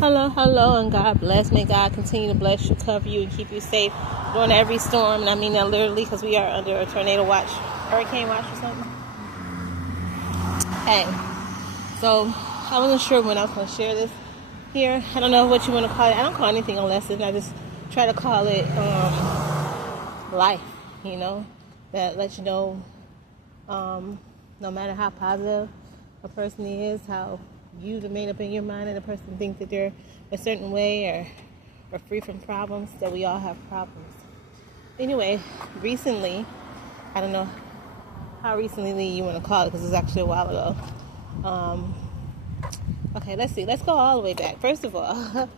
Hello, and God bless. May God continue to bless you, cover you, and keep you safe during every storm. And I mean that literally, because we are under a tornado watch, hurricane watch or something. Hey, so I wasn't sure when I was going to share this here. I don't know what you want to call it. I don't call anything a lesson. I just try to call it life, that lets you know no matter how positive a person is, how you made up in your mind and a person thinks that they're a certain way or free from problems, that we all have problems. Anyway, recently, I don't know how recently you want to call it, because it's actually a while ago. Okay, let's see. Let's go all the way back. First of all,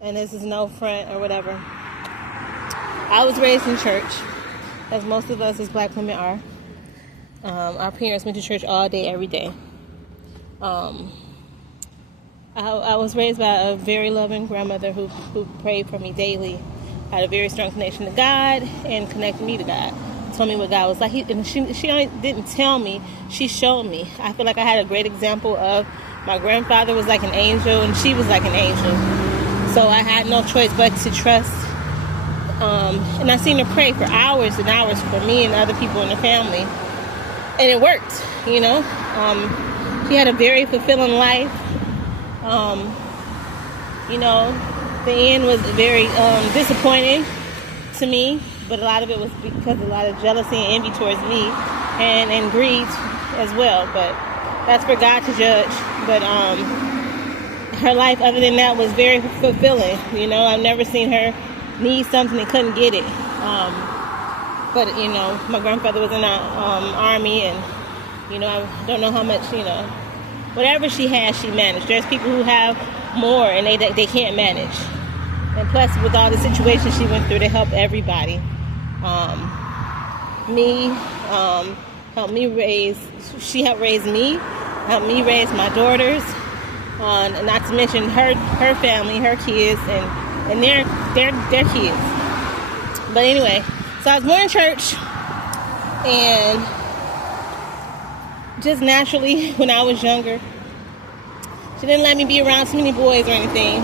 and this is no front or whatever, I was raised in church, as most of us as black women are. Our parents went to church all day, every day. I was raised by a very loving grandmother who prayed for me daily, had a very strong connection to God, and connected me to God. Told me what God was like. And she only didn't tell me, she showed me. I feel like I had a great example of my grandfather was like an angel, and she was like an angel. So I had no choice but to trust. And I seen her pray for hours and hours for me and other people in the family. And it worked, She had a very fulfilling life. The end was very disappointing to me, but a lot of it was because of a lot of jealousy and envy towards me, and greed as well. But that's for God to judge. But her life, other than that, was very fulfilling. I've never seen her need something and couldn't get it. But my grandfather was in the army, and I don't know how much whatever she has, she managed. There's people who have more and they can't manage. And plus, with all the situations she went through to help everybody, she helped raise me, helped me raise my daughters, not to mention her family, her kids, and their kids. But anyway, so I was born in church, and just naturally, when I was younger, she didn't let me be around too many boys or anything.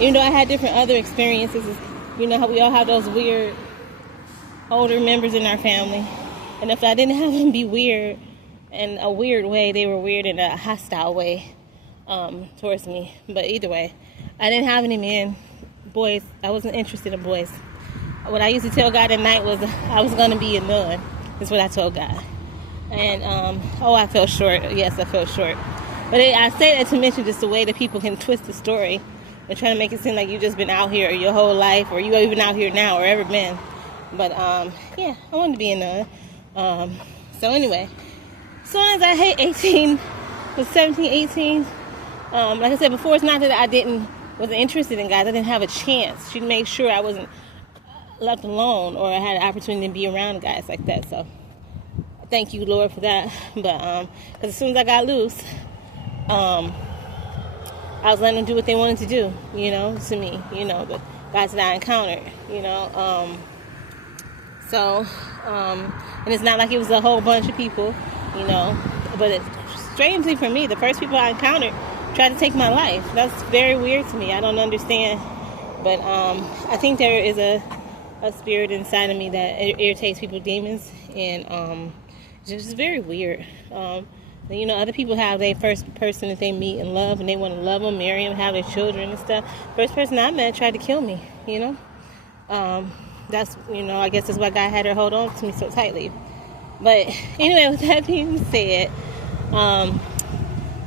Even though I had different other experiences, how we all have those weird older members in our family. And if I didn't have them be weird in a weird way, they were weird in a hostile way towards me. But either way, I didn't have any boys. I wasn't interested in boys. What I used to tell God at night was I was going to be a nun. That's what I told God. And, I fell short. Yes, I fell short. But I say that to mention just the way that people can twist the story and try to make it seem like you've just been out here your whole life, or you even out here now, or ever been. But, I wanted to be a nun. So anyway, as soon as I hit 17, 18, like I said before, it's not that I wasn't interested in guys. I didn't have a chance. She made sure I wasn't left alone, or I had an opportunity to be around guys like that. So thank you, Lord, for that. But because as soon as I got loose, I was letting them do what they wanted to do, to me, but guys that I encountered, and it's not like it was a whole bunch of people, but strangely for me, the first people I encountered tried to take my life. That's very weird to me. I don't understand, but I think there is a spirit inside of me that irritates people, demons, and it's just very weird. Other people have their first person that they meet and love, and they want to love them, marry them, have their children and stuff. First person I met tried to kill me, That's, I guess that's why God had her hold on to me so tightly. But anyway, with that being said,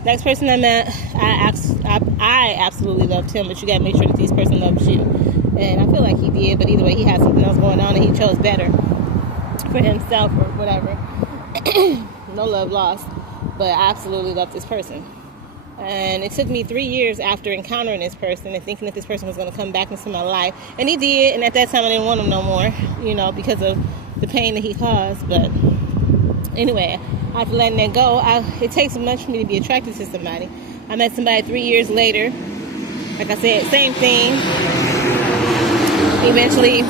next person I met, I absolutely loved him, but you got to make sure that this person loves you. And I feel like he did, but either way, he had something else going on, and he chose better for himself or whatever. No love lost, but I absolutely loved this person. And it took me 3 years after encountering this person and thinking that this person was going to come back into my life. And he did, and at that time I didn't want him no more, because of the pain that he caused. But anyway, after letting that go, it takes much for me to be attracted to somebody. I met somebody 3 years later. Like I said, same thing. Eventually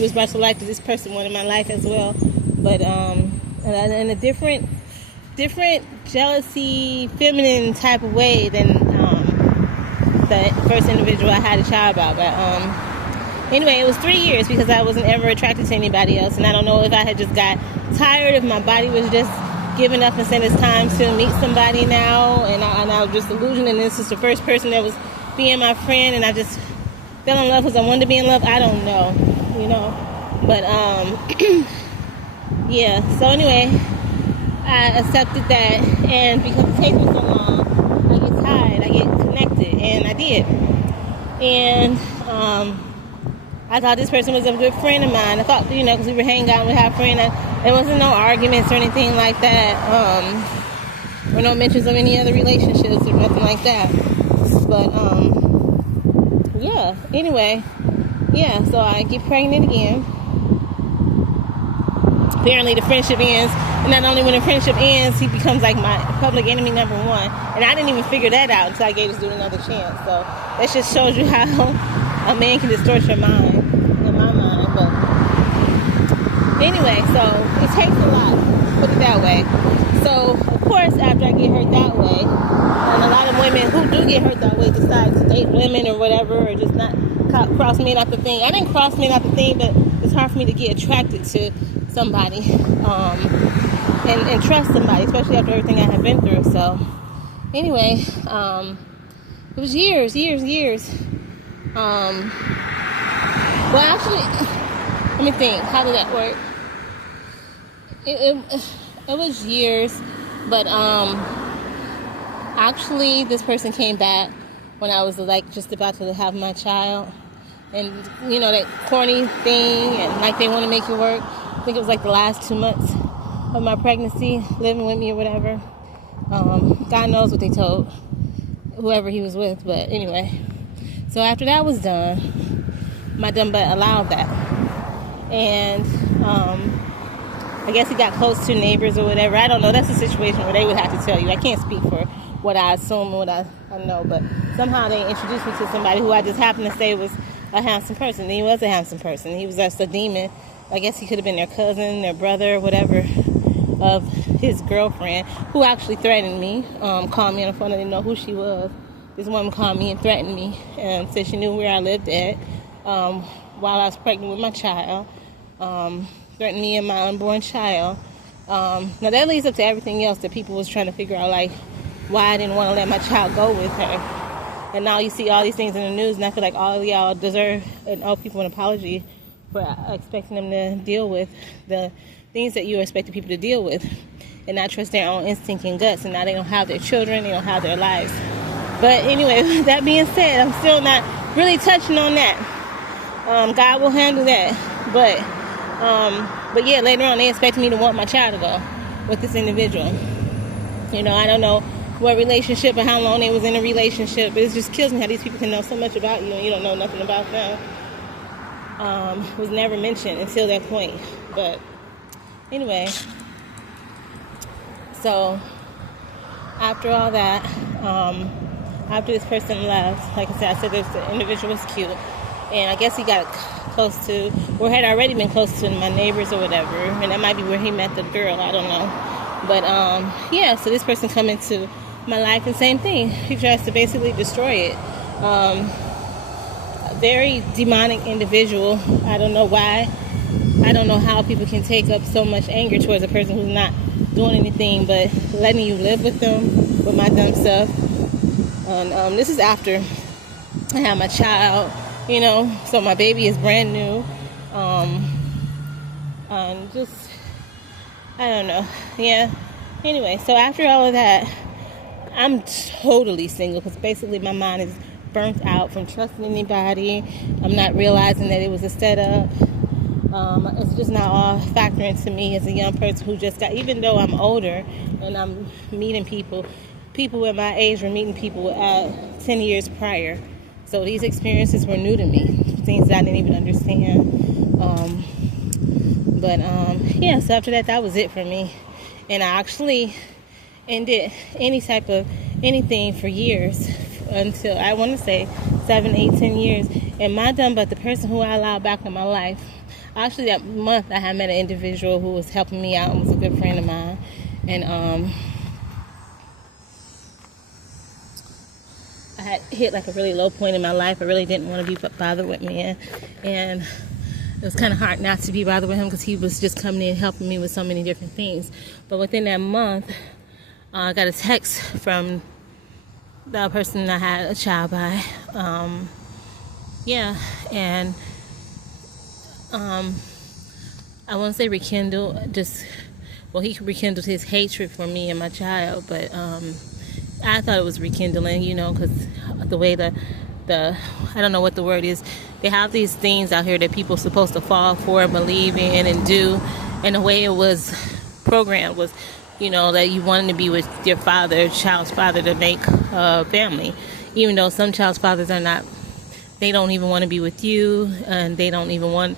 was brought to life that this person wanted my life as well. But in a different different jealousy, feminine type of way than the first individual I had a child about. But anyway, it was 3 years because I wasn't ever attracted to anybody else, and I don't know if I had just got tired, if my body was just giving up and saying it's time to meet somebody now, and I was just delusional, and this is the first person that was being my friend, and I just fell in love because I wanted to be in love. I don't know, but yeah. So anyway, I accepted that, and because it takes me so long, I get tired, I get connected, and I did. And I thought this person was a good friend of mine. I thought, because we were hanging out with our friend, there wasn't no arguments or anything like that, or no mentions of any other relationships or nothing like that. But yeah. Anyway, yeah. So I get pregnant again. Apparently, the friendship ends. And not only when the friendship ends, he becomes like my public enemy number one. And I didn't even figure that out until I gave this dude another chance. So that just shows you how a man can distort your mind, in my mind. But anyway, so it takes a lot, put it that way. So, of course, after I get hurt that way, and a lot of women who do get hurt that way decide to date women or whatever, or just not cross me not the thing. I didn't cross me not the thing, but it's hard for me to get attracted to somebody and trust somebody, especially after everything I have been through. So anyway, it was years. Well, actually, let me think. How did that work? It was years, but actually, this person came back when I was like just about to have my child, and that corny thing, and like they want to make it work. I think it was like the last 2 months of my pregnancy, living with me or whatever. God knows what they told whoever he was with, but anyway. So after that was done, my dumb butt allowed that. And I guess he got close to neighbors or whatever. I don't know. That's a situation where they would have to tell you. I can't speak for what I assume and what I know, but somehow they introduced me to somebody who I just happened to say was a handsome person. And he was a handsome person. He was just a demon. I guess he could have been their cousin, their brother, whatever, of his girlfriend, who actually threatened me, called me on the phone. I didn't know who she was. This woman called me and threatened me and said she knew where I lived at while I was pregnant with my child, threatened me and my unborn child. Now that leads up to everything else that people was trying to figure out, like why I didn't want to let my child go with her. And now you see all these things in the news, and I feel like all of y'all deserve and owe people an apology for expecting them to deal with the things that you expected people to deal with and not trust their own instinct and guts. And now they don't have their children, they don't have their lives. But anyway, with that being said, I'm still not really touching on that. God will handle that. But yeah, later on they expected me to want my child to go with this individual. I don't know what relationship or how long they was in a relationship, but it just kills me how these people can know so much about you and you don't know nothing about them. Was never mentioned until that point. But anyway, so after all that, after this person left, like I said this individual was cute, and I guess he got close to, or had already been close to my neighbors or whatever, and that might be where he met the girl, I don't know. But yeah, so this person come into my life, and same thing, he tries to basically destroy it. Very demonic individual. I don't know why. I don't know how people can take up so much anger towards a person who's not doing anything but letting you live with them, with my dumb stuff. And this is after I had my child, so my baby is brand new. And just, I don't know. Yeah. Anyway, so after all of that, I'm totally single because basically my mind is burnt out from trusting anybody. I'm not realizing that it was a setup. It's just not all factoring to me as a young person who just got, even though I'm older and I'm meeting people at my age were meeting people at 10 years prior. So these experiences were new to me, things that I didn't even understand. Yeah, so after that was it for me. And I actually ended any type of anything for years, until I want to say 7, 8, 10 years. And my dumb butt, the person who I allowed back in my life, actually that month I had met an individual who was helping me out and was a good friend of mine. And I had hit like a really low point in my life. I really didn't want to be bothered with men, and it was kind of hard not to be bothered with him because he was just coming in helping me with so many different things. But within that month, I got a text from the person I had a child by. And I won't say rekindle, he rekindled his hatred for me and my child, but I thought it was rekindling, because the way the I don't know what the word is. They have these things out here that people are supposed to fall for and believe in and do, and the way it was programmed was, that you wanted to be with your child's father, to make a family, even though some child's fathers are not. They don't even want to be with you, and they don't even want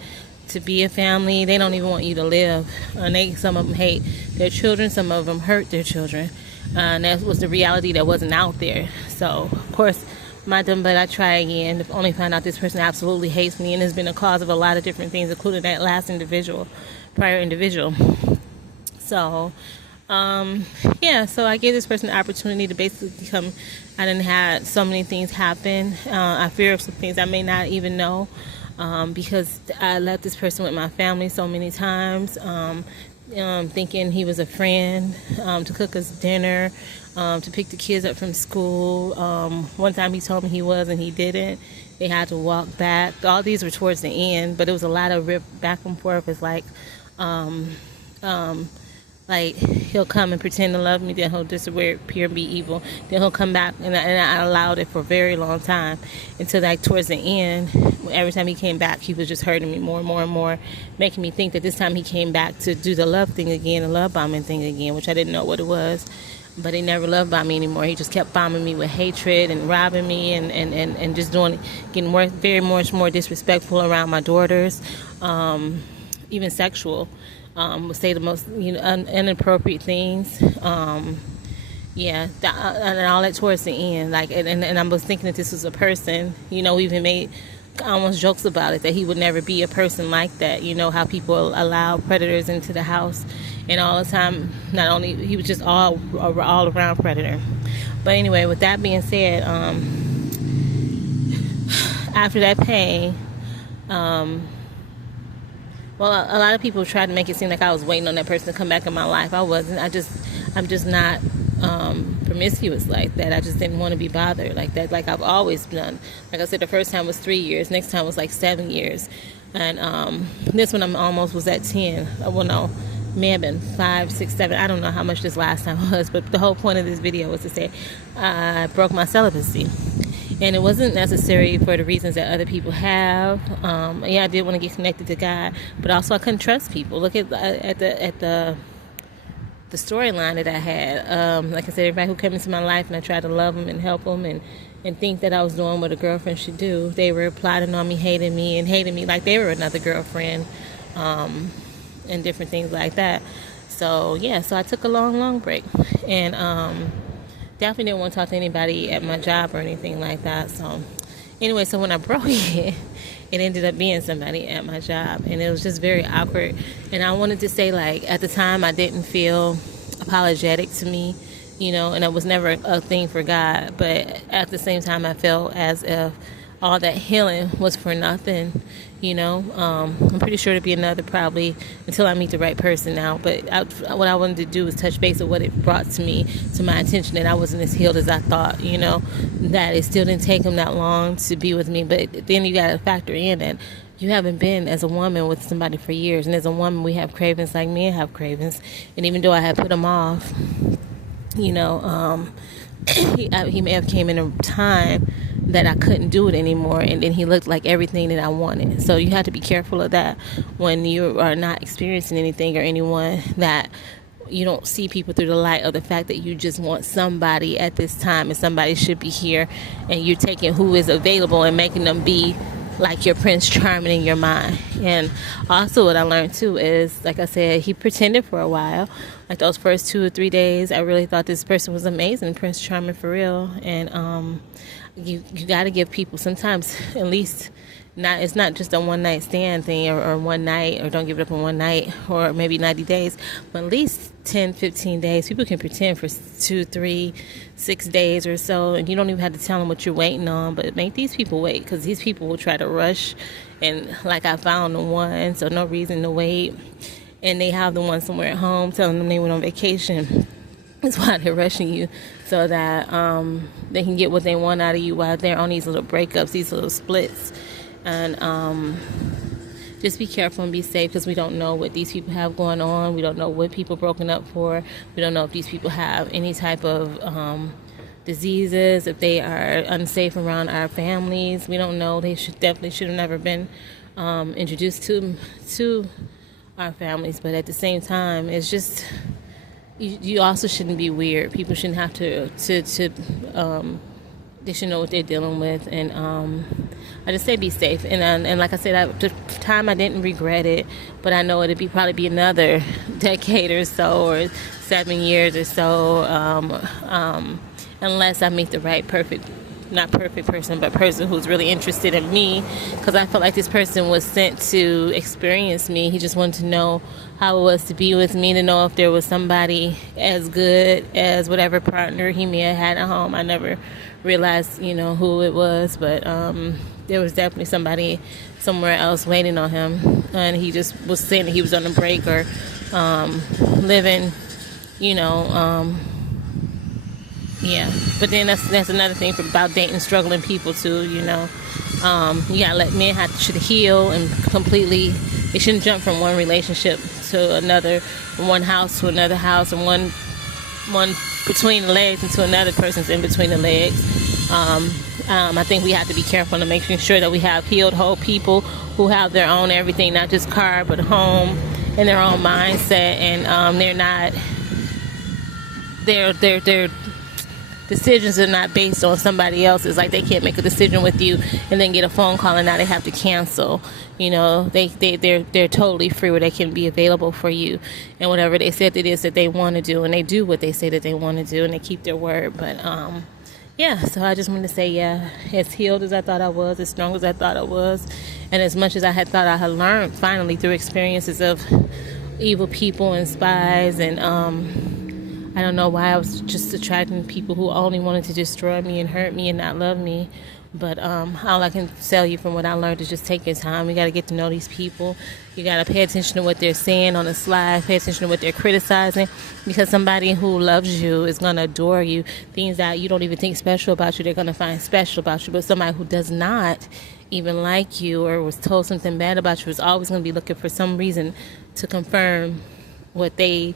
to be a family. They don't even want you to live. And some of them hate their children. Some of them hurt their children. And that was the reality that wasn't out there. So, of course, my dumb butt, I try again. To only find out this person absolutely hates me and has been a cause of a lot of different things, including that prior individual. So, so I gave this person the opportunity to basically come. I done had so many things happen. I fear of some things I may not even know, because I left this person with my family so many times, thinking he was a friend, to cook us dinner, to pick the kids up from school. One time he told me he was and he didn't. They had to walk back. All these were towards the end, but it was a lot of rip back and forth. It's like he'll come and pretend to love me, then he'll disappear and be evil, then he'll come back, and I allowed it for a very long time until towards the end. Every time he came back, he was just hurting me more and more and more, making me think that this time he came back to do the love thing again, the love bombing thing again, which I didn't know what it was. But he never loved bombed me anymore. He just kept bombing me with hatred and robbing me and just getting very much more disrespectful around my daughters, even sexual. Would say the most inappropriate things, and all that towards the end. And I was thinking that this was a person. We even made almost jokes about it, that he would never be a person like that. How people allow predators into the house, and all the time, not only he was just all around predator. But anyway, with that being said, after that pain, well, a lot of people tried to make it seem like I was waiting on that person to come back in my life. I wasn't. I'm just not promiscuous like that. I just didn't want to be bothered like that, like I've always done. Like I said, the first time was 3 years. Next time was like 7 years. And this one was at 10. Well, no, may have been 5, 6, 7. I don't know how much this last time was, but the whole point of this video was to say I broke my celibacy. And it wasn't necessary for the reasons that other people have. I did want to get connected to God, but also I couldn't trust people. Look at the storyline that I had. Like I said, everybody who came into my life, and I tried to love them and help them and think that I was doing what a girlfriend should do. They were plotting on me, hating me like they were another girlfriend, and different things like that. So I took a long break, and definitely didn't want to talk to anybody at my job or anything like that. So anyway, when I broke it ended up being somebody at my job, and it was just very awkward. And I wanted to say, at the time, I didn't feel apologetic to me, and it was never a thing for God. But at the same time, I felt as if all that healing was for nothing. I'm pretty sure to be another probably until I meet the right person now. But what I wanted to do was touch base with what it brought to my attention, that I wasn't as healed as I thought, that it still didn't take him that long to be with me. But then you got to factor in that you haven't been as a woman with somebody for years. And as a woman, we have cravings like men have cravings. And even though I had put them off, he may have came in a time that I couldn't do it anymore, and then he looked like everything that I wanted. So you have to be careful of that when you are not experiencing anything or anyone, that you don't see people through the light of the fact that you just want somebody at this time, and somebody should be here, and you're taking who is available and making them be like your Prince Charming in your mind. And also what I learned too is, like I said, he pretended for a while. Like those first 2 or 3 days, I really thought this person was amazing, Prince Charming for real. And you got to give people sometimes at least it's not just a one night stand thing, or one night, or don't give it up in one night, or maybe 90 days, but at least 10, 15 days. People can pretend for 2, 3, 6 days or so, and you don't even have to tell them what you're waiting on, but make these people wait, because these people will try to rush, and like I found the one, so no reason to wait, and they have the one somewhere at home telling them they went on vacation. That's why they're rushing you, so that they can get what they want out of you while they're on these little breakups, these little splits. And just be careful and be safe, because we don't know what these people have going on. We don't know what people broken up for. We don't know if these people have any type of diseases, if they are unsafe around our families. We don't know. They definitely should have never been introduced to our families. But at the same time, it's just, you also shouldn't be weird. People shouldn't have to they should know what they're dealing with. And I just say be safe. And like I said, at the time I didn't regret it, but I know it'd probably be another decade or so, or 7 years or so, unless I meet the right not perfect person, but person who's really interested in me, because I felt like this person was sent to experience me. He just wanted to know how it was to be with me, to know if there was somebody as good as whatever partner he may have had at home. I never realized, who it was, but there was definitely somebody somewhere else waiting on him, and he just was saying that he was on a break, or living, yeah. But then that's another thing about dating struggling people too. You gotta let men should heal and completely. They shouldn't jump from one relationship to another, from one house to another house, and one between the legs into another person's in between the legs. I think we have to be careful to making sure that we have healed, whole people who have their own everything, not just car, but home, and their own mindset, and their decisions are not based on somebody else's. Like, they can't make a decision with you and then get a phone call and now they have to cancel. They're totally free, where they can be available for you and whatever they said it is that they want to do, and they do what they say that they want to do, and they keep their word. But so I just wanted to say, as healed as I thought I was, as strong as I thought I was, and as much as I had thought I had learned finally through experiences of evil people and spies, and I don't know why I was just attracting people who only wanted to destroy me and hurt me and not love me. But all I can tell you from what I learned is just take your time. You got to get to know these people. You got to pay attention to what they're saying on the slide. Pay attention to what they're criticizing, because somebody who loves you is going to adore you. Things that you don't even think special about you, they're going to find special about you. But somebody who does not even like you, or was told something bad about you, is always going to be looking for some reason to confirm what they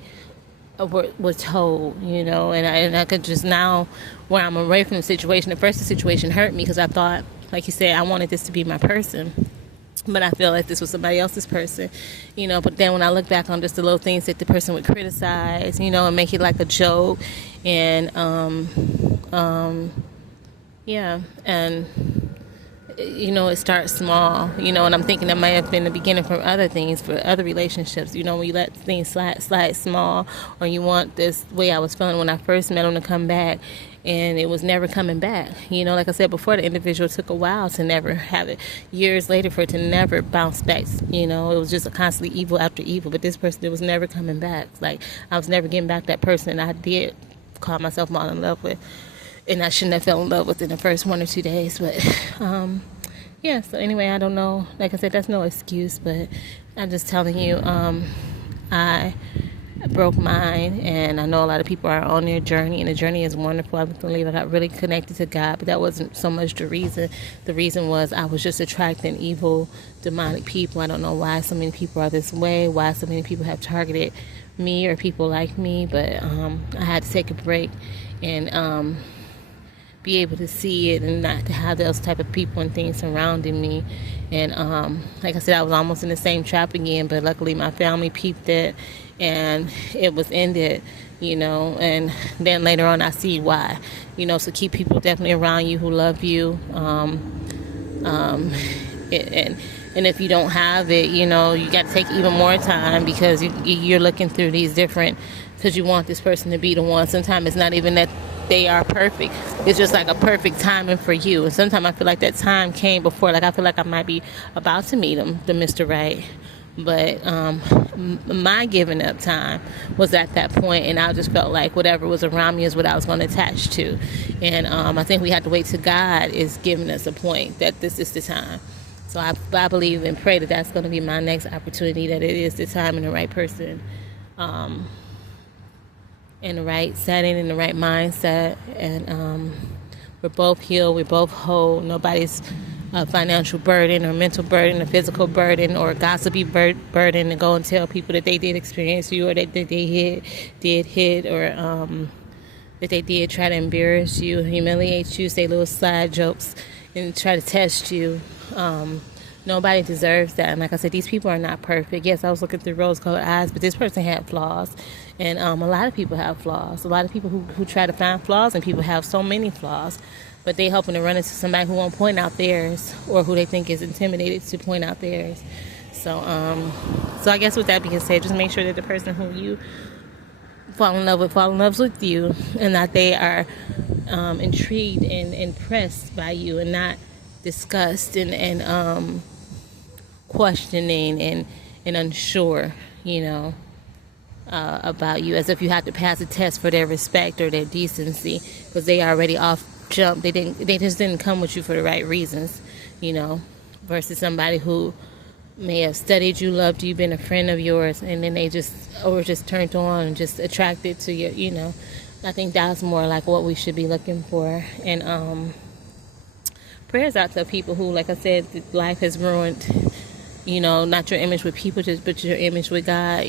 was told, and I could just, now where I'm away from the situation. At first the situation hurt me, because I thought, like you said, I wanted this to be my person, but I feel like this was somebody else's person, but then when I look back on just the little things that the person would criticize, and make it like a joke, and and it starts small, and I'm thinking that might have been the beginning from other things, for other relationships, when you let things slide small, or you want this way I was feeling when I first met him to come back, and it was never coming back. Like I said before, the individual took a while to never have it, years later for it to never bounce back. It was just a constantly evil after evil, but this person, it was never coming back. Like, I was never getting back that person I did call myself all in love with. And I shouldn't have fell in love within the first 1 or 2 days. But, so anyway, I don't know. Like I said, that's no excuse. But I'm just telling you, I broke mine. And I know a lot of people are on their journey. And the journey is wonderful. I believe I got really connected to God. But that wasn't so much the reason. The reason was I was just attracting evil, demonic people. I don't know why so many people are this way. Why so many people have targeted me or people like me. But I had to take a break. And be able to see it, and not to have those type of people and things surrounding me. And like I said, I was almost in the same trap again, but luckily my family peeped it, and it was ended, and then later on I see why, so keep people definitely around you who love you, and if you don't have it, you got to take even more time, because you're looking through these different, because you want this person to be the one. Sometimes it's not even that they are perfect. It's just like a perfect timing for you. And sometimes I feel like that time came before. Like I feel like I might be about to meet him, the Mr. Right. But my giving up time was at that point, and I just felt like whatever was around me is what I was going to attach to. And I think we have to wait till God is giving us a point that this is the time. So I believe and pray that that's going to be my next opportunity, that it is the time and the right person, in the right setting, in the right mindset. And we're both healed, we're both whole. Nobody's a financial burden or mental burden or physical burden or gossipy burden to go and tell people that they did experience you, or that they did hit, or that they did try to embarrass you, humiliate you, say little side jokes and try to test you. Nobody deserves that. And like I said, these people are not perfect. Yes, I was looking through rose-colored eyes, but this person had flaws. And a lot of people have flaws. A lot of people who try to find flaws, and people have so many flaws. But they hoping to run into somebody who won't point out theirs, or who they think is intimidated to point out theirs. So I guess with that being said, just make sure that the person who you fall in love with you, and that they are intrigued and impressed by you, and not disgusted and questioning and unsure, about you, as if you have to pass a test for their respect or their decency, because they already off jump. They just didn't come with you for the right reasons, versus somebody who may have studied you, loved you, been a friend of yours, and then they just turned on and just attracted to you. I think that's more like what we should be looking for. And prayers out to people who, like I said, life has ruined, not your image with people, but your image with God.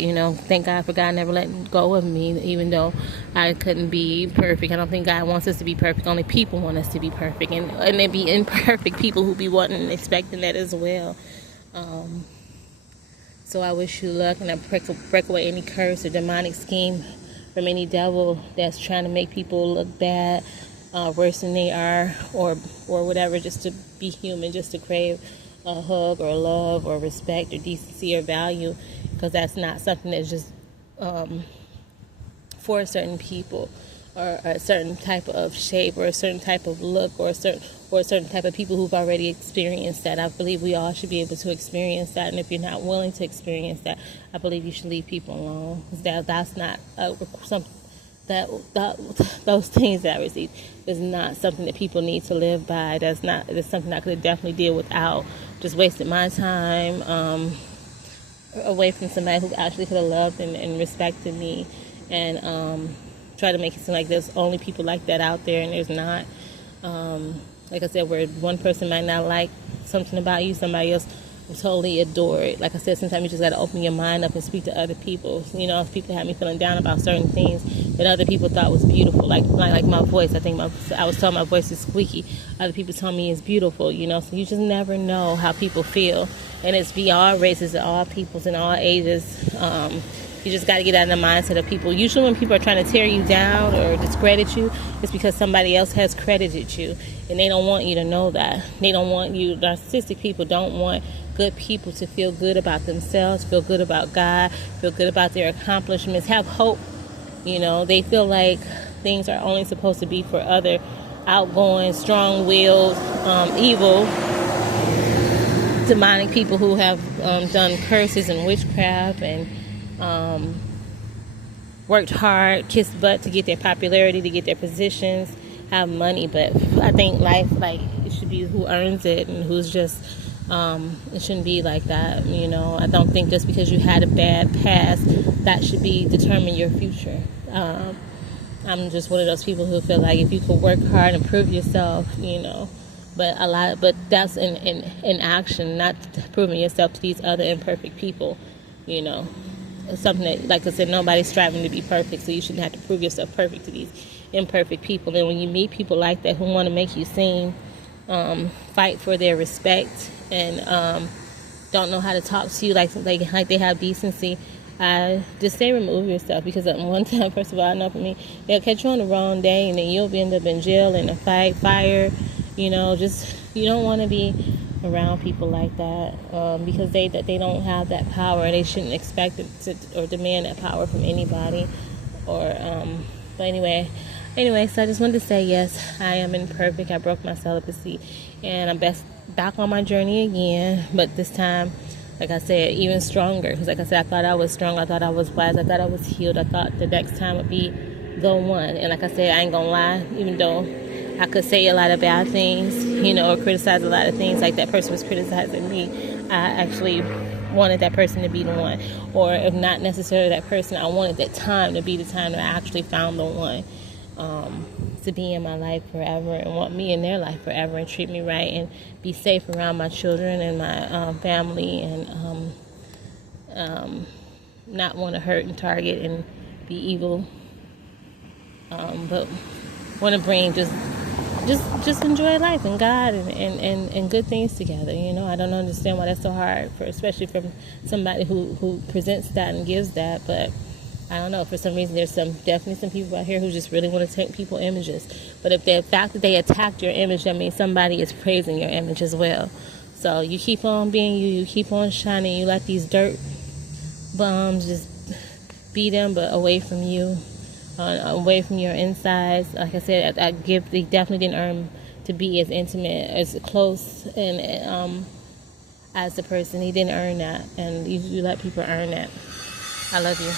Thank God for God never letting go of me, even though I couldn't be perfect. I don't think God wants us to be perfect. Only people want us to be perfect, and there be imperfect people who be wanting and expecting that as well. So I wish you luck, and I break away any curse or demonic scheme from any devil that's trying to make people look bad, worse than they are, or whatever, just to be human, just to crave a hug or love or respect or decency or value, because that's not something that's just for certain people, or a certain type of shape, or a certain type of look, or a certain type of people who've already experienced that. I believe we all should be able to experience that, and if you're not willing to experience that, I believe you should leave people alone, because that's not something those things that I received is not something that people need to live by. That's something I could definitely deal without. Just wasted my time away from somebody who actually could have loved and respected me, and try to make it seem like there's only people like that out there, and there's not. Like I said, where one person might not like something about you, somebody else will totally adore it. Like I said, sometimes you just got to open your mind up and speak to other people. If people have me feeling down about certain things that other people thought was beautiful, like my voice. I was told my voice is squeaky. Other people tell me it's beautiful. So you just never know how people feel, and it's be all races and all peoples and all ages. You just got to get out of the mindset of people. Usually when people are trying to tear you down or discredit you, it's because somebody else has credited you, and they don't want you to know that. They don't want you. Narcissistic people don't want good people to feel good about themselves, feel good about God, feel good about their accomplishments, have hope. They feel like things are only supposed to be for other outgoing, strong-willed, evil, demonic people who have done curses and witchcraft and worked hard, kissed butt to get their popularity, to get their positions, have money. But I think life, it should be who earns it and who's just, it shouldn't be like that. I don't think just because you had a bad past, that should determine your future. I'm just one of those people who feel like if you could work hard and prove yourself, but that's in action, not proving yourself to these other imperfect people. It's something that, like I said, nobody's striving to be perfect, so you shouldn't have to prove yourself perfect to these imperfect people. And when you meet people like that who want to make you seem, fight for their respect, and don't know how to talk to you like they have decency, I just say remove yourself, because at one time, first of all, I know for me, they'll catch you on the wrong day, and then you'll end up in jail, in a fight, fire. You don't want to be around people like that, because they don't have that power. They shouldn't expect it to, or demand that power from anybody. But anyway, Anyway, so I just wanted to say, yes, I am imperfect. I broke my celibacy, and I'm back on my journey again. But this time, like I said, even stronger. Because like I said, I thought I was strong. I thought I was wise. I thought I was healed. I thought the next time would be the one. And like I said, I ain't gonna lie. Even though I could say a lot of bad things, or criticize a lot of things, like that person was criticizing me, I actually wanted that person to be the one. Or if not necessarily that person, I wanted that time to be the time that I actually found the one. To be in my life forever and want me in their life forever and treat me right and be safe around my children and my family and not want to hurt and target and be evil, but want to bring just enjoy life and God and good things together. I don't understand why that's so hard, especially from somebody who presents that and gives that, but I don't know. For some reason, there's definitely some people out here who just really want to take people's images. But if the fact that they attacked your image, that means somebody is praising your image as well. So you keep on being you. You keep on shining. You let these dirt bums just beat them, but away from you, away from your insides. Like I said, they definitely didn't earn to be as intimate, as close, and as the person. He didn't earn that, and you let people earn that. I love you.